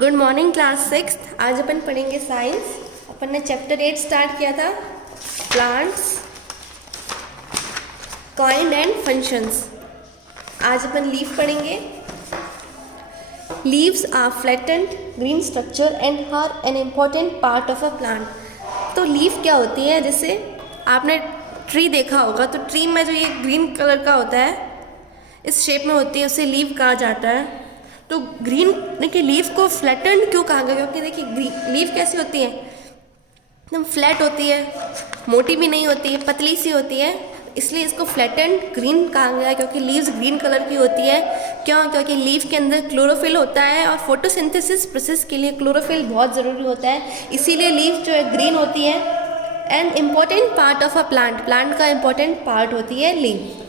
Good morning class 6। आज अपन पढ़ेंगे science. अपन ने चैप्टर 8 स्टार्ट किया था, प्लांट्स काइंड एंड फंक्शंस। आज अपन लीफ पढ़ेंगे। Leaves are flattened green structure and are an important part of a plant. तो लीफ क्या होती है? जैसे आपने ट्री देखा होगा, तो ट्री में जो ये ग्रीन कलर का होता है, इस शेप में होती है, उसे लीफ कहा जाता है। तो ग्रीन देखिए, लीफ को फ्लैटेंड क्यों कहा गया? क्योंकि देखिए लीफ कैसी होती है, एकदम फ्लैट होती है, मोटी भी नहीं होती है, पतली सी होती है, इसलिए इसको फ्लैटेंड ग्रीन कहा गया है। क्योंकि लीव्स ग्रीन कलर की होती है। क्यों? क्योंकि लीफ के अंदर क्लोरोफिल होता है और फोटोसिंथेसिस प्रोसेस के लिए क्लोरोफिल बहुत ज़रूरी होता है, इसीलिए लीफ जो है ग्रीन होती है। And important part of a plant, plant का इम्पॉर्टेंट पार्ट होती है leaf.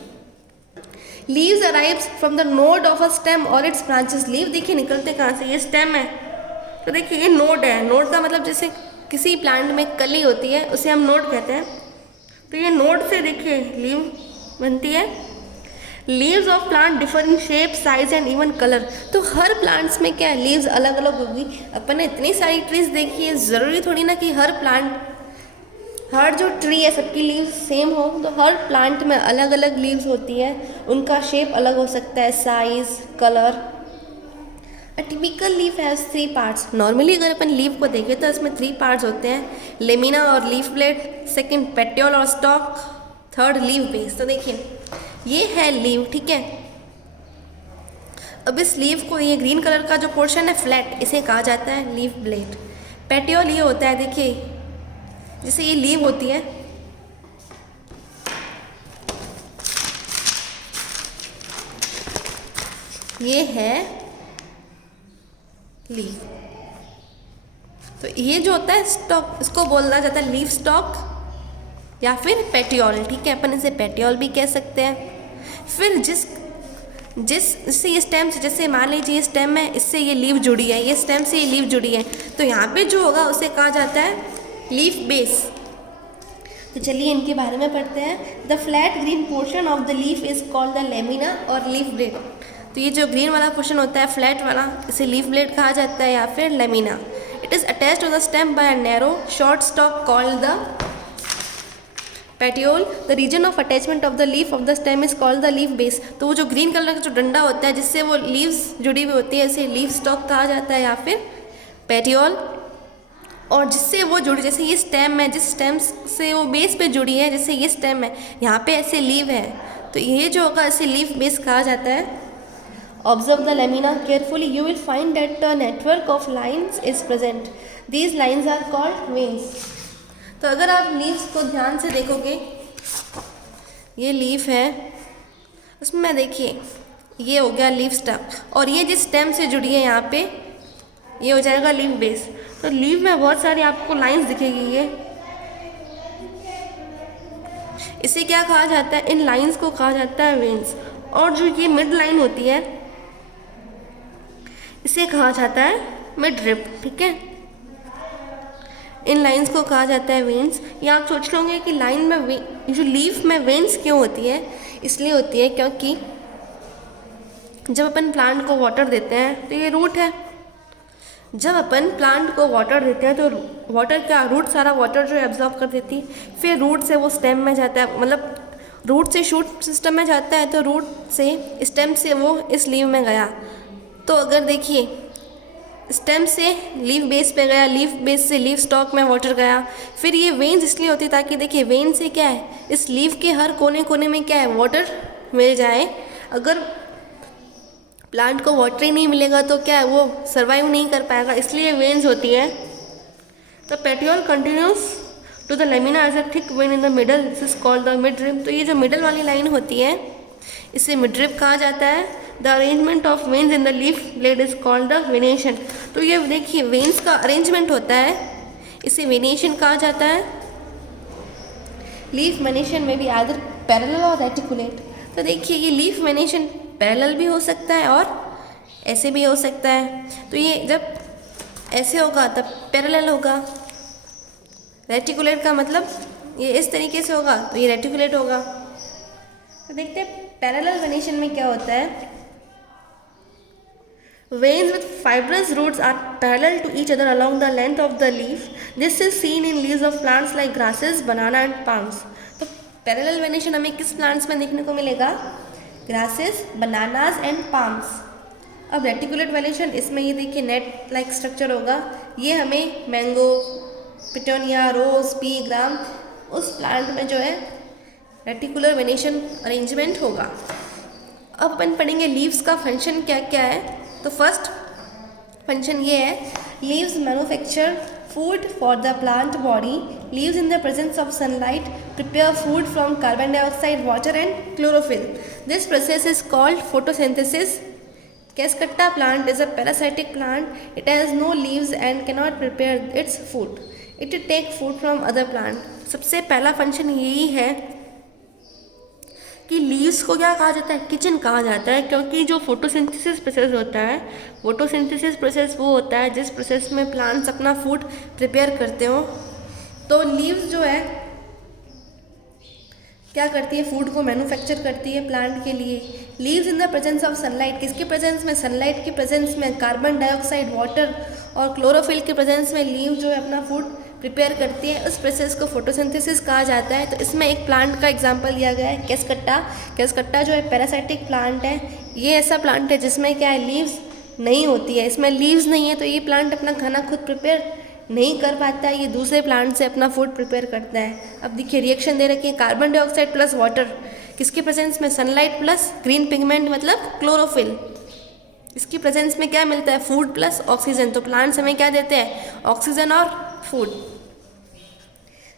Leaves arrives from the node of a stem और इट्स ब्रांचेस। लीव देखिए निकलते कहाँ से? ये स्टेम है, तो देखिए ये नोड है। नोड का मतलब जैसे किसी प्लांट में कली होती है, उसे हम नोड कहते हैं। तो ये नोड से देखिए लीव बनती है। Leaves of plant differ in shape, size and even colour. तो हर प्लांट्स में क्या है, लीव्स अलग अलग होगी। अपन ने इतनी सारी ट्रीज देखी है, ज़रूरी थोड़ी ना कि हर प्लांट, हर जो ट्री है सबकी लीव्स सेम हो। तो हर प्लांट में अलग अलग लीव्स होती है, उनका शेप अलग हो सकता है, size, colour. A typical leaf has 3 parts. Normally अगर अपन लीफ को देखें तो इसमें 3 पार्ट्स होते हैं, लेमिना और लीफ ब्लेड, सेकंड पेट्योल और स्टॉक, थर्ड लीफ बेस। तो देखिए ये है लीव, ठीक है। अब इस लीव को, ये ग्रीन कलर का जो पोर्शन है फ्लैट, इसे कहा जाता है लीफ ब्लेड। पेट्योल ये होता है, देखिए जैसे ये लीव होती है, ये है लीव। तो ये जो होता है स्टॉक, इसको बोला जाता है लीफ स्टॉक या फिर पेटियोल, ठीक है। अपन इसे पेटियोल भी कह सकते हैं। फिर जिससे ये स्टेम से, जैसे मान लीजिए ये स्टेम है, इससे ये लीव जुड़ी है, ये स्टेम से ये लीव जुड़ी है, तो यहाँ पे जो होगा उसे कहा जाता है लीफ बेस। तो चलिए इनके बारे में पढ़ते हैं। The flat green portion of the leaf is called the lamina और लीफ ब्लेड। तो ये जो ग्रीन वाला पोर्शन होता है फ्लैट वाला, इसे लीफ ब्लेड कहा जाता है या फिर lamina. It is attached to the stem by a narrow short stalk called the petiole. The region of attachment of the leaf of the stem is called the leaf base. तो वो जो green colour का जो डंडा होता है जिससे वो लीव्स जुड़ी हुई होती है, इसे लीफ स्टॉक कहा जाता है या फिर पेटियोल। और जिससे वो जुड़ी, जैसे ये स्टेम है, जिस स्टेम से वो बेस पे जुड़ी है, जैसे ये स्टेम है, यहाँ पे ऐसे लीव है, तो ये जो होगा इसे लीफ बेस कहा जाता है। Observe the lamina carefully, you will find that a network of lines is present. These lines are called veins. तो अगर आप लीव्स को ध्यान से देखोगे, ये लीफ है, उसमें देखिए ये हो गया लीफ स्टॉक, और ये जिस स्टेम से जुड़ी है यहाँ पे, ये हो जाएगा लीफ बेस। तो लीफ में बहुत सारी आपको लाइंस दिखेगी, ये इसे क्या कहा जाता है? इन लाइंस को कहा जाता है वेन्स। और जो ये मिड लाइन होती है, इसे कहा जाता है मिड रिब, ठीक है। इन लाइंस को कहा जाता है वेन्स। या आप सोच लोगे कि लाइन में जो लीफ में वेन्स क्यों होती है? इसलिए होती है क्योंकि जब अपन प्लांट को वाटर देते हैं, तो ये रूट है, जब अपन प्लांट को वाटर देते हैं तो वाटर क्या, रूट सारा वाटर जो है एब्जॉर्ब कर देती है, फिर रूट से वो स्टेम में जाता है, मतलब रूट से शूट सिस्टम में जाता है, तो रूट से स्टेम से वो इस लीव में गया। तो अगर देखिए स्टेम से लीफ बेस पे गया, लीफ बेस से लीफ स्टॉक में वाटर गया। फिर ये वेन्स इसलिए होती है ताकि देखिए वेन से क्या है, इस लीफ के हर कोने कोने में क्या है, वाटर मिल जाए। अगर प्लांट को वाटर ही नहीं मिलेगा तो क्या है, वो सर्वाइव नहीं कर पाएगा, इसलिए वेन्स होती है। The petiole continues to the lamina as a thick vein in the middle, this is called the mid rib. तो ये जो मिडल वाली लाइन होती है, इसे मिड रिब कहा जाता है। The arrangement of veins in the leaf blade is called the venation. तो ये देखिए वेन्स का अरेंजमेंट होता है, इसे वेनेशन कहा जाता है। लीफ वेनेशन में भी आदर पैरेलल और रेटिकुलेट। तो देखिए ये लीफ वेनेशन पैरेलल भी हो सकता है और ऐसे भी हो सकता है। तो ये जब ऐसे होगा तब पैरेलल होगा, रेटिकुलेट का मतलब ये इस तरीके से होगा तो ये रेटिकुलेट होगा। तो देखते हैं पैरेलल वेनेशन में क्या होता है। Veins with fibrous roots are parallel to each other along the length of the leaf. This is seen in leaves of plants like grasses, banana and palms. तो पैरेलल वेनेशन हमें किस plants में देखने को मिलेगा? Grasses, bananas and palms. अब reticulate venation, इसमें ये देखिए नेट लाइक स्ट्रक्चर होगा. ये हमें मैंगो, पिटोनिया, रोज, पी, ग्राम, उस प्लांट में जो है रेटिकुलर वेनेशन अरेंजमेंट होगा. अब अपन पढ़ेंगे लीव्स का फंक्शन क्या क्या है. तो फर्स्ट फंक्शन ये है, leaves manufacture food for the plant body. Leaves in the presence of sunlight prepare food from carbon dioxide, water and chlorophyll. This process is called photosynthesis. Cascata plant is a parasitic plant. It has no leaves and cannot prepare its food. It take food from other plant. सबसे पहला function यही है कि leaves को क्या कहा जाता है? किचन कहा जाता है, क्योंकि जो फोटोसिंथेसिस प्रोसेस होता है, फोटोसिंथेसिस प्रोसेस वो होता है जिस प्रोसेस में प्लांट्स अपना फूड प्रिपेयर करते हो. तो लीव्स जो है क्या करती है? फूड को मैन्युफैक्चर करती है प्लांट के लिए. Leaves in the presence of sunlight, किसके प्रेजेंस में? सनलाइट के प्रेजेंस में. कार्बन डाइऑक्साइड, वाटर और क्लोरोफिल के प्रेजेंस में लीव जो है अपना फूड प्रिपेयर करती है. उस प्रोसेस को फोटोसिंथेसिस कहा जाता है. तो इसमें एक प्लांट का एग्जांपल दिया गया है, कैस्कट्टा. कैस्कट्टा जो है पैरासाइटिक प्लांट है. ये ऐसा प्लांट है जिसमें क्या है? लीव्स नहीं होती है. इसमें लीव्स नहीं है तो ये प्लांट अपना खाना खुद प्रिपेयर नहीं कर पाता है, ये दूसरे प्लांट से अपना फूड प्रिपेयर करता है. अब देखिए रिएक्शन दे रखी है, कार्बन डाइऑक्साइड प्लस वाटर, किसके प्रेजेंस में? सनलाइट प्लस ग्रीन पिगमेंट मतलब क्लोरोफिल. इसकी प्रेजेंस में क्या मिलता है? Food plus oxygen. तो प्लांट्स हमें क्या देते हैं? ऑक्सीजन और फूड.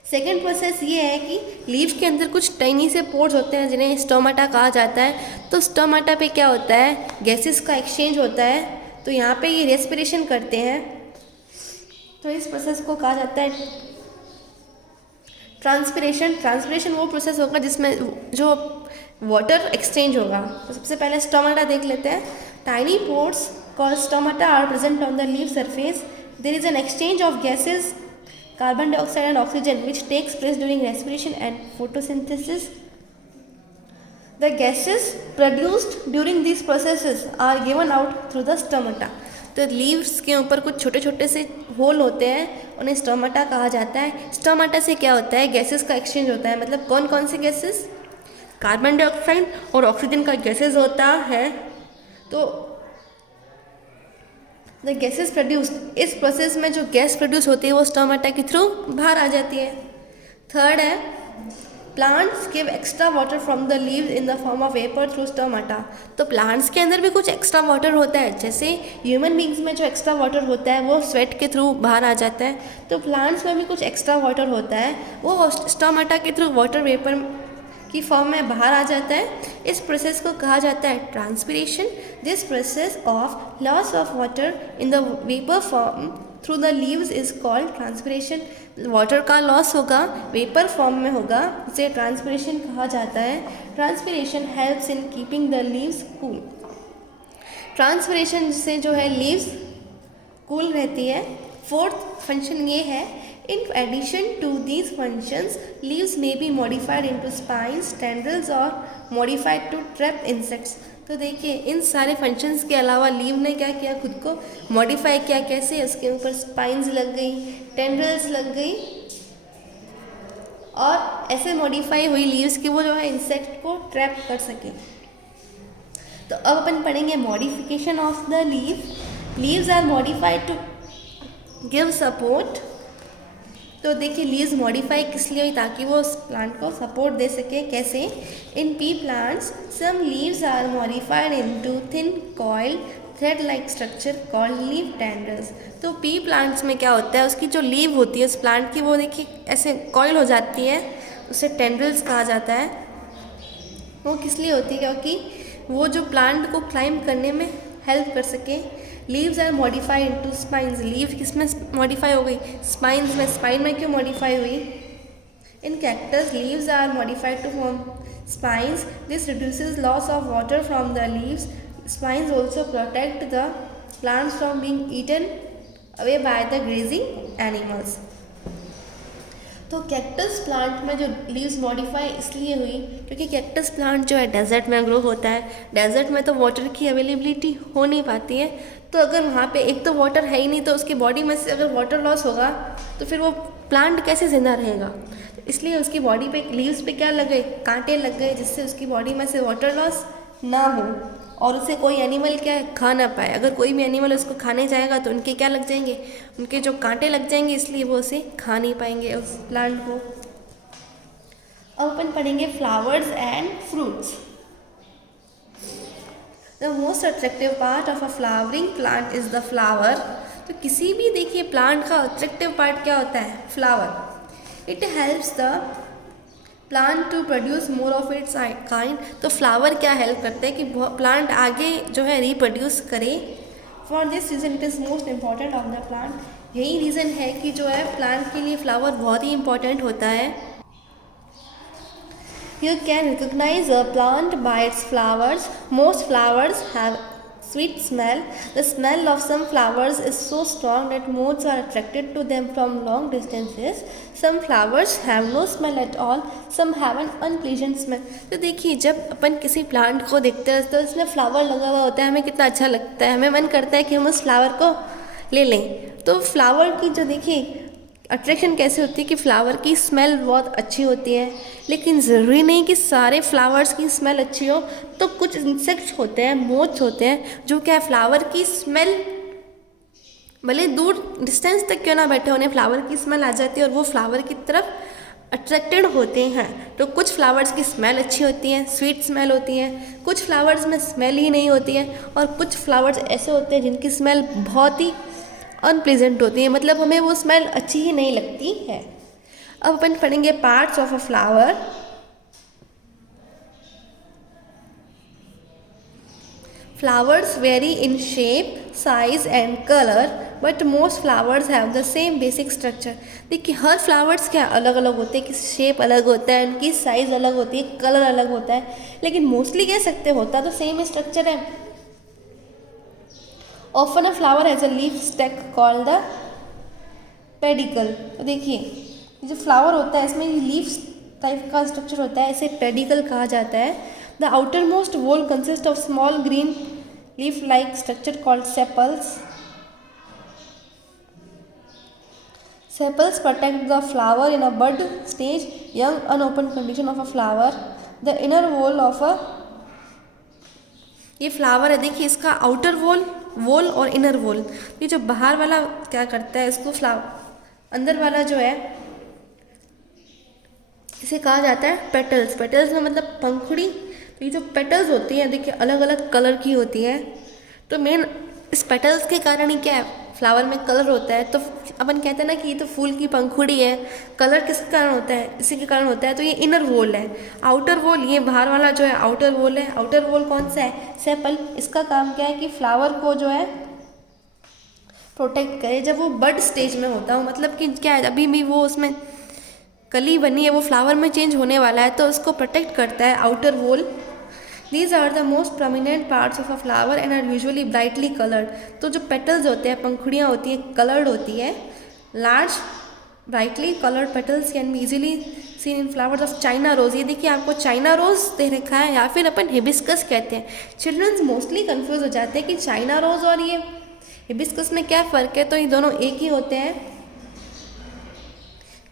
सेकेंड प्रोसेस ये है कि लीव्स के अंदर कुछ टाइनी से पोर्स होते हैं जिन्हें स्टोमाटा कहा जाता है. तो स्टोमाटा पे क्या होता है? गैसेस का एक्सचेंज होता है. तो यहाँ पे ये रेस्पिरेशन करते हैं. तो इस प्रोसेस को कहा जाता है ट्रांसपिरेशन. ट्रांसपिरेशन वो प्रोसेस होगा जिसमें जो वाटर एक्सचेंज होगा. तो सबसे पहले स्टोमाटा देख लेते हैं. Tiny pores called stomata are present on the leaf surface. There is an exchange of gases, carbon dioxide and oxygen, which takes place during respiration and photosynthesis. The gases produced during these processes are given out through the stomata. तो leaves के ऊपर कुछ छोटे छोटे से whole होते हैं, उन्हें स्टोमाटा कहा जाता है. स्टोमाटा से क्या होता है? गैसेस का एक्सचेंज होता है. मतलब कौन कौन से गैसेस? कार्बन डाइऑक्साइड और ऑक्सीजन का गैसेस होता है. तो द गैसेस प्रोड्यूस्ड, इस प्रोसेस में जो गैस प्रोड्यूस होती है वो स्टोमाटा के थ्रू बाहर आ जाती है. थर्ड है plants give extra water from the leaves in the form of vapour through stomata. तो प्लांट्स के अंदर भी कुछ एक्स्ट्रा वाटर होता है. जैसे ह्यूमन बींग्स में जो एक्स्ट्रा वाटर होता है वो स्वेट के थ्रू बाहर आ जाता है. तो प्लांट्स में भी कुछ एक्स्ट्रा वाटर होता है, वो स्टोमाटा के थ्रू वाटर वेपर की फॉर्म में बाहर आ जाता है. इस प्रोसेस को कहा जाता है transpiration. This process of loss of water in the vapour form through the leaves is called transpiration. Water का लॉस होगा, वेपर फॉर्म में होगा, इसे ट्रांसपिरेशन कहा जाता है. Transpiration helps in keeping the leaves cool. Transpiration से जो है लीव्स कूल रहती है. फोर्थ फंक्शन ये है, in addition to these functions, leaves may be modified into spines, tendrils or modified to trap insects. तो देखिए इन सारे फंक्शंस के अलावा लीव ने क्या किया? खुद को मॉडिफाई किया. कैसे? उसके ऊपर स्पाइंस लग गई, टेंड्रिल्स लग गई और ऐसे मॉडिफाई हुई लीव्स की वो जो है इंसेक्ट को ट्रैप कर सके. तो अब अपन पढ़ेंगे modification of the leave. Leaves are modified to give support. तो देखिए लीव्स मॉडिफाई किस लिए हुई? ताकि वो उस प्लांट को सपोर्ट दे सके. कैसे? In pea plants some leaves are modified into thin coil thread like structure called leave tendrils. तो पी प्लांट्स में क्या होता है? उसकी जो लीव होती है उस प्लांट की वो देखिए ऐसे कॉइल हो जाती है, उसे टेंड्रिल्स कहा जाता है. वो किस लिए होती है? क्योंकि वो जो प्लांट को क्लाइंब करने में हेल्प कर सके. Leaves are modified into spines. Leave किस में मॉडिफाई हो गई? स्पाइंस में. स्पाइन में क्यों मॉडिफाई हुई? In cactus leaves are modified to form spines. This reduces loss of water from the leaves. Spines also protect the plants from being eaten away by the grazing animals. तो cactus plant में जो leaves modify इसलिए हुई क्योंकि cactus plant जो है desert में grow होता है. डेजर्ट में तो वाटर की अवेलेबिलिटी हो नहीं पाती है, तो अगर वहाँ पे एक तो वाटर है ही नहीं, तो उसकी बॉडी में से अगर वाटर लॉस होगा तो फिर वो प्लांट कैसे जिंदा रहेगा। इसलिए उसकी बॉडी पे लीव्स पे क्या लग गए, कांटे लग गए, जिससे उसकी बॉडी में से वाटर लॉस ना हो और उसे कोई एनिमल क्या है खा ना पाए। अगर कोई भी एनिमल उसको खाने जाएगा तो उनके क्या लग जाएंगे, उनके जो कांटे लग जाएंगे, इसलिए वो उसे खा नहीं पाएंगे उस प्लांट को। अब अपन पढ़ेंगे flowers and fruits. The most attractive part of a flowering plant is the flower. तो किसी भी देखिए प्लांट का अट्रैक्टिव पार्ट क्या होता है, flower. It helps the plant to produce more of its kind. तो फ्लावर क्या हेल्प करते हैं कि प्लांट आगे जो है रिप्रोड्यूस करे। For this reason it is most important of the plant. यही रीज़न है कि जो है प्लांट के लिए फ्लावर बहुत ही इम्पॉर्टेंट होता है। You can recognize a plant by its flowers. Most flowers have sweet smell. The smell of some flowers is so strong that moths are attracted to them from long distances. Some flowers have no smell at all. Some have an unpleasant smell. तो देखिए जब अपन किसी plant को देखते हैं तो इसमें flower लगा हुआ होता है, हमें कितना अच्छा लगता है, हमें मन करता है कि हम उस फ्लावर को ले लें। तो फ्लावर की जो देखिए अट्रैक्शन कैसे होती है कि फ्लावर की स्मेल बहुत अच्छी होती है, लेकिन ज़रूरी नहीं कि सारे फ्लावर्स की स्मेल अच्छी हो। तो कुछ इंसेक्ट्स होते हैं, मोथ्स होते हैं, जो क्या है फ्लावर की स्मेल भले दूर डिस्टेंस तक क्यों ना बैठे, उन्हें फ्लावर की स्मेल आ जाती है और वो फ्लावर की तरफ अट्रैक्टेड होते हैं। तो कुछ फ्लावर्स की स्मेल अच्छी होती है, स्वीट स्मेल होती है, कुछ फ्लावर्स में स्मेल ही नहीं होती है, और कुछ फ्लावर्स ऐसे होते हैं जिनकी स्मेल बहुत ही अनप्लेजेंट होती है, मतलब हमें वो स्मेल अच्छी ही नहीं लगती है। अब अपन पढ़ेंगे parts of a flower. Flowers very in shape, size and colour, but most flowers have the same basic structure. देखिए हर फ्लावर्स क्या अलग अलग होते हैं, कि शेप अलग होता है, उनकी साइज अलग होती है, कलर अलग होता है, लेकिन मोस्टली कह सकते होता तो सेम स्ट्रक्चर है। Often a flower has a leaf stack called the pedicel। तो देखिए जो फ्लावर होता है इसमें लीफ टाइप का स्ट्रक्चर होता है, इसे पेडिकल कहा जाता है। The outer most whorl consist of small green leaf like structure called sepals. Sepals protect the flower in a bud stage, young unopened condition of a flower. The inner wall of a, ये flower है, देखिए इसका outer wall और inner wall. ये जो बाहर वाला क्या करता है, इसको अंदर वाला जो है इसे कहा जाता है पेटल्स। पेटल्स में मतलब पंखुड़ी। तो ये जो पेटल्स होती हैं देखिए अलग अलग कलर की होती है। तो मेन इस पेटल्स के कारण ही क्या है, फ्लावर में कलर होता है। तो अपन कहते हैं ना कि ये तो फूल की पंखुड़ी है, कलर किसके कारण होता है, इसी के कारण होता है। तो ये इनर वॉल है, आउटर वॉल ये बाहर वाला जो है आउटर वॉल है। आउटर वॉल कौन सा है, सेपल। इसका काम क्या है कि फ्लावर को जो है प्रोटेक्ट करे जब वो बड स्टेज में होता हो, मतलब कि क्या है अभी भी वो उसमें कली बनी है, वो फ्लावर में चेंज होने वाला है, तो उसको प्रोटेक्ट करता है outer wall. These are the most prominent parts of a flower and are usually brightly colored। तो जो petals होते हैं, पंखुड़ियाँ होती हैं, colored होती है। Large brightly colored petals can be easily seen in flowers of China rose। ये देखिए आपको चाइना रोज दे रखा है, या फिर अपन हिबिस्कस कहते हैं। चिल्ड्रंस मोस्टली कंफ्यूज हो जाते हैं कि चाइना रोज और ये हिबिस्कस में क्या फ़र्क है, तो ये दोनों एक ही होते हैं।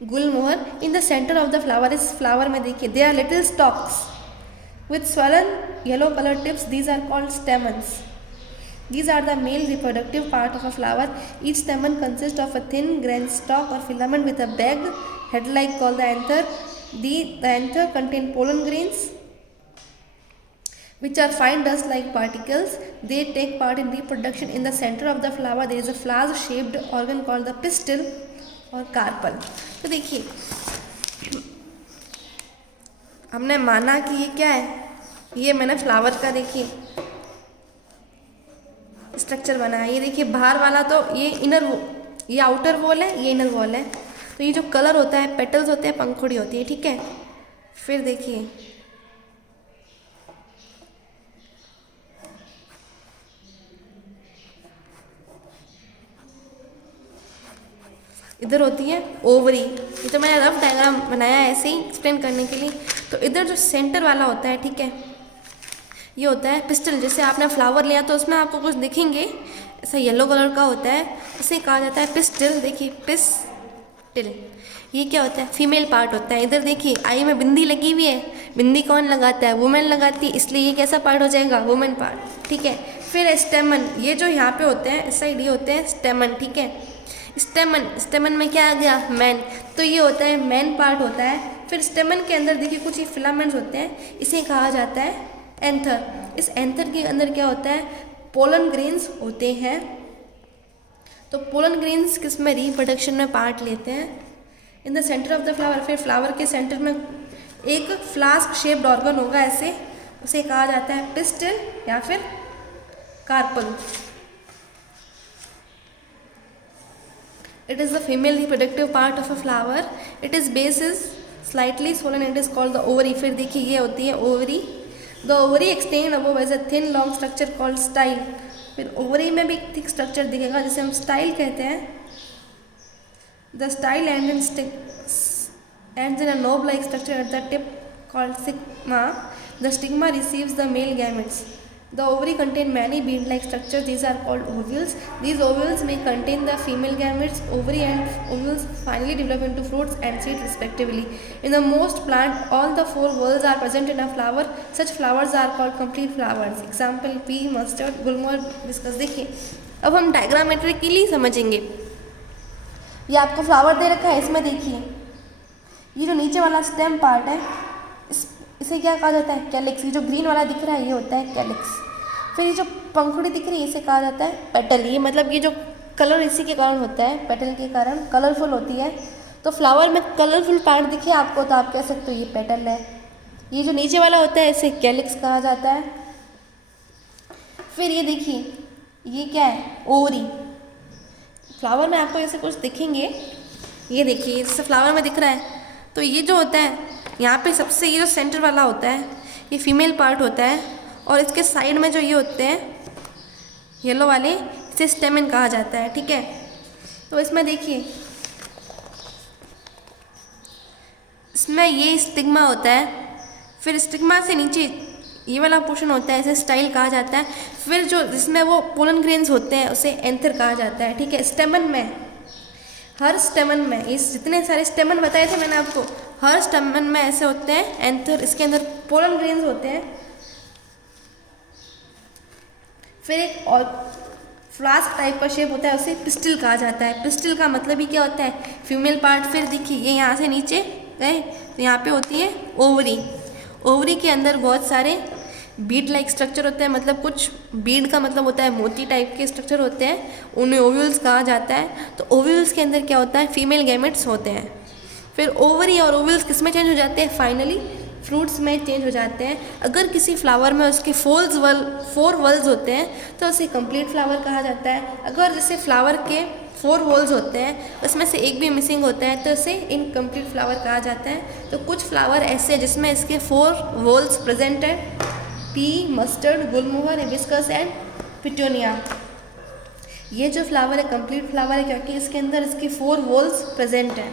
Gulmohar in the centre of the flower, इस फ्लावर में देखिए they are little stalks with swollen yellow colored tips. These are called stamens. These are the male reproductive part of a flower. Each stamen consists of a thin granule stalk or filament with a bag head-like called the anther. The anther contain pollen grains which are fine dust-like particles. They take part in reproduction. In the center of the flower there is a flask-shaped organ called the pistil or carpel। तो देखिए हमने माना कि ये क्या है, ये मैंने फ्लावर का देखिए स्ट्रक्चर बनाया। ये देखिए बाहर वाला तो ये आउटर वॉल है, ये इनर वॉल है। तो ये जो कलर होता है, पेटल्स होते हैं, पंखुड़ी होती है, ठीक है। फिर देखिए इधर होती है ओवरी। ये तो मैंने रफ डायग्राम बनाया है ऐसे ही एक्सप्लेन करने के लिए। तो इधर जो सेंटर वाला होता है, ठीक है, ये होता है पिस्टल। जैसे आपने फ्लावर लिया तो उसमें आपको कुछ दिखेंगे ऐसा येलो कलर का होता है, उसे कहा जाता है पिस्टिल। देखिए पिस्टिल, ये क्या होता है? फीमेल पार्ट होता है। इधर देखिए आई में बिंदी लगी हुई है, बिंदी कौन लगाता है? वुमेन लगाती है, इसलिए ये कैसा पार्ट हो जाएगा? वुमेन पार्ट, ठीक है। फिर स्टेमन, ये जो यहाँ पे होते हैं इस साइड, ये होते हैं स्टेमन, ठीक है। स्टेमन में क्या आ गया? मैन, तो ये होता है मैन पार्ट होता है। फिर स्टेमन के अंदर देखिए कुछ ये फिलामेंट्स होते हैं, इसे कहा जाता है एंथर। इस एंथर के अंदर क्या होता है? पोलन ग्रेन्स होते हैं। तो पोलन ग्रेन्स किस में? रिप्रोडक्शन में पार्ट लेते हैं। इन the centre of the flower, फिर फ्लावर के सेंटर में एक फ्लास्क शेप्ड ऑर्गन होगा ऐसे, उसे कहा जाता है पिस्टिल या फिर carpel. It is the female reproductive part of a flower. Its base is slightly swollen and it is called the ovary. फिर देखिए ये होती है ovary. The ovary extend above as a thin long structure called style. फिर ovary में भी एक thick structure दिखेगा जिसे हम style कहते हैं। The style ends in a knob-like structure at the tip called stigma. The stigma receives the male gametes. The ovary contain many bead-like structures. These are called ovules. These ovules may contain the female gametes. Ovary and ovules finally develop into fruits and seeds respectively. In the most plant, all the four whorls are present in a flower. Such flowers are called complete flowers. Example: pea, mustard, gulmohar, hibiscus. देखिए अब हम डायग्रामेट्रिकली समझेंगे। ये आपको flower they रखा है, इसमें देखिए ये जो नीचे वाला स्टेम पार्ट है, इसे क्या कहा जाता है? कैलिक्स। ये जो ग्रीन वाला दिख रहा है ये होता है कैलिक्स। फिर ये जो पंखुड़ी दिख रही है इसे कहा जाता है पेटल। ये मतलब ये जो कलर इसी के कारण होता है, पेटल के कारण कलरफुल होती है। तो फ्लावर में कलरफुल पार्ट दिखे आपको तो आप कह सकते हो ये पेटल है। ये जो नीचे वाला होता है इसे कैलिक्स कहा जाता है। फिर ये देखिए ये क्या है? ओवरी। फ्लावर में आपको ऐसे कुछ दिखेंगे, ये देखिए जैसे फ्लावर में दिख रहा है। तो ये जो होता है यहाँ पे सबसे ये जो सेंटर वाला होता है ये फीमेल पार्ट होता है, और इसके साइड में जो ये होते हैं येलो वाले इसे स्टेमन कहा जाता है, ठीक है। तो इसमें देखिए इसमें ये स्टिग्मा होता है, फिर स्टिग्मा से नीचे ये वाला पोर्शन होता है, इसे स्टाइल कहा जाता है। फिर जो जिसमें वो पोलन ग्रेन्स होते हैं उसे एंथर कहा जाता है, ठीक है। स्टेमन में, हर स्टेमन में, इस जितने सारे स्टेमन बताए थे मैंने आपको, हर स्टेमन में ऐसे होते हैं एंथर, इसके अंदर पोलन ग्रेन्स होते हैं। फिर एक और फ्लास्क टाइप का शेप होता है, उसे पिस्टिल कहा जाता है। पिस्टिल का मतलब ही क्या होता है? Female part. फिर देखिए ये यहाँ से नीचे गए तो यहाँ पे होती है ओवरी। ओवरी के अंदर बहुत सारे बीड लाइक स्ट्रक्चर होते हैं, मतलब कुछ बीड का मतलब होता है मोती टाइप के स्ट्रक्चर होते हैं, उन्हें ओव्यूल्स कहा जाता है। तो ओव्यूल्स के अंदर क्या होता है? फीमेल गैमेट्स होते हैं। फिर ओवरी और ओव्यूल्स किस में चेंज हो जाते हैं? फाइनली फ्रूट्स में चेंज हो जाते हैं। अगर किसी फ्लावर में उसके फोर वल्स होते हैं तो उसे कंप्लीट फ्लावर कहा जाता है। अगर जैसे फ्लावर के 4 होल्स होते हैं उसमें से एक भी मिसिंग होता है तो इसे इनकम्प्लीट फ्लावर कहा जाता है। तो कुछ फ्लावर ऐसे हैं जिसमें इसके 4 होल्स प्रेजेंट है: P, mustard, Gulmohar, hibiscus and petunia. ये जो फ्लावर है कंप्लीट फ्लावर है क्योंकि इसके अंदर इसके 4 होल्स प्रेजेंट हैं।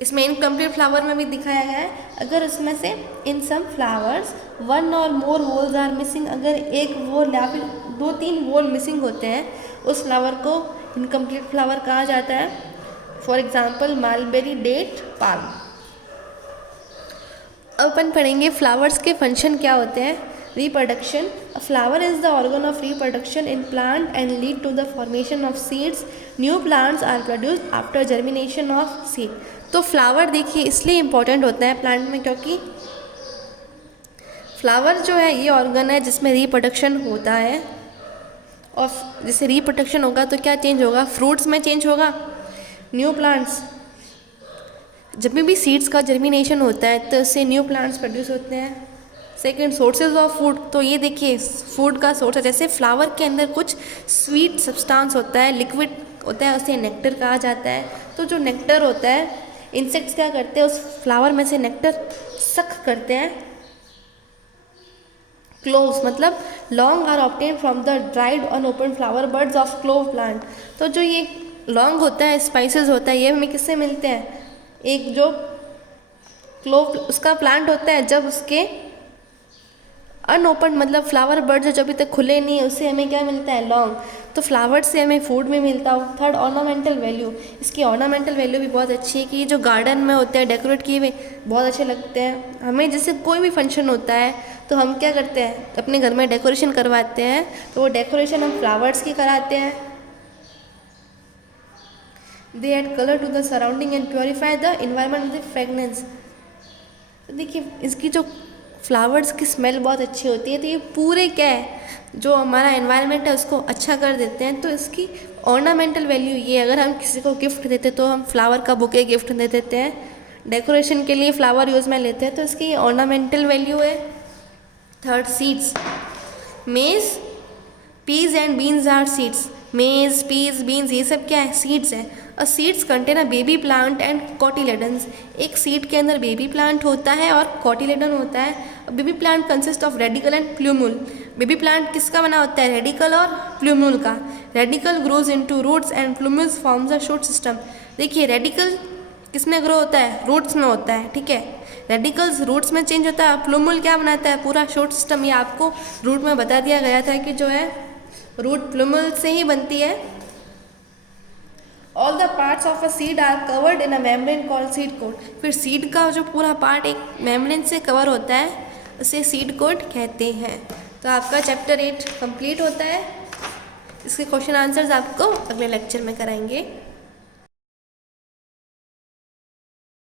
इसमें इनकम्प्लीट फ्लावर में भी दिखाया गया है, अगर उसमें से इन सम फ्लावर्स 1 और मोर होल्स आर मिसिंग, अगर एक होल या फिर 2-3 होल मिसिंग होते हैं उस फ्लावर को इनकम्प्लीट फ्लावर कहा जाता है। For example mulberry, date, palm. अब अपन पढ़ेंगे फ्लावर्स के फंक्शन क्या होते हैं। Reproduction, a flower is the organ of reproduction in plant and lead to the formation of seeds. New plants are produced after germination of seed. तो flower देखिए इसलिए इम्पॉर्टेंट होता है प्लांट में क्योंकि फ्लावर जो है ये ऑर्गन है जिसमें रिप्रोडक्शन होता है, और जैसे रिप्रोडक्शन होगा तो क्या चेंज होगा? फ्रूट्स में चेंज होगा। न्यू प्लांट्स, जब भी सीड्स का जर्मिनेशन होता है तो इससे न्यू प्लांट्स प्रोड्यूस होते हैं। सेकेंड, सोर्सेज ऑफ फूड, तो ये देखिए फूड का सोर्स है, जैसे फ्लावर के अंदर कुछ स्वीट सब्सटेंस होता है, लिक्विड होता है, उसे नेक्टर कहा जाता है। तो जो नेक्टर होता है इंसेक्ट्स क्या करते हैं, उस फ्लावर में से नेक्टर सक करते हैं। क्लोव्स मतलब लॉन्ग are obtained from the dried unopen flower buds of clove plant. तो जो ये लॉन्ग होता है, स्पाइसेस होता है, ये हमें किससे मिलते हैं? एक जो क्लोव उसका प्लांट होता है, जब उसके अनओपन मतलब फ्लावर बर्ड्स जो अभी तक खुले नहीं है, उससे हमें क्या मिलता है? लॉन्ग। तो फ्लावर से हमें फूड में मिलता हो। Third, ornamental value. इसकी ऑर्नामेंटल वैल्यू भी बहुत अच्छी है कि जो गार्डन में होते हैं डेकोरेट किए हुए, बहुत अच्छे लगते हैं हमें। जैसे कोई भी फंक्शन होता है तो हम क्या करते हैं, अपने घर में डेकोरेशन करवाते हैं, तो वो डेकोरेशन हम फ्लावर्स की कराते हैं। They add colour to the surrounding and purify the environment with fragrance. तो देखिए इसकी जो फ्लावर्स की स्मेल बहुत अच्छी होती है, तो ये पूरे क्या है, जो हमारा एनवायरनमेंट है उसको अच्छा कर देते हैं। तो इसकी ऑर्नामेंटल वैल्यू ये, अगर हम किसी को गिफ्ट देते तो हम फ्लावर का बुके गिफ्ट दे देते हैं, डेकोरेशन के लिए फ्लावर यूज़ में लेते हैं, तो इसकी ऑर्नामेंटल वैल्यू है। Third, seeds. Maize, peas and beans are seeds. Maize, peas, beans ये सब क्या है? सीड्स हैं। A seeds contain a baby plant and cotyledons. एक सीड के अंदर बेबी प्लांट होता है और कॉटिलेडन होता है। Baby plant consist of radicle and plumule. Baby plant किसका बना होता है? रेडिकल और प्लूम्यूल का। Radicle grows into roots and plumules forms a shoot system. देखिए रेडिकल किस में ग्रो होता है? रूट्स में होता है, ठीक है। रेडिकल्स रूट्स में चेंज होता है, प्लूम्यूल क्या बनाता है? पूरा शूट सिस्टम। ये आपको रूट में बता दिया गया था कि जो है रूट प्लूम्यूल से ही बनती है। All the parts of a seed are covered in a membrane called seed coat. फिर सीड का जो पूरा पार्ट एक मेम्ब्रेन से कवर होता है, उसे सीड कोट कहते हैं। तो आपका चैप्टर 8 कंप्लीट होता है। इसके क्वेश्चन आंसर्स आपको अगले लेक्चर में कराएंगे।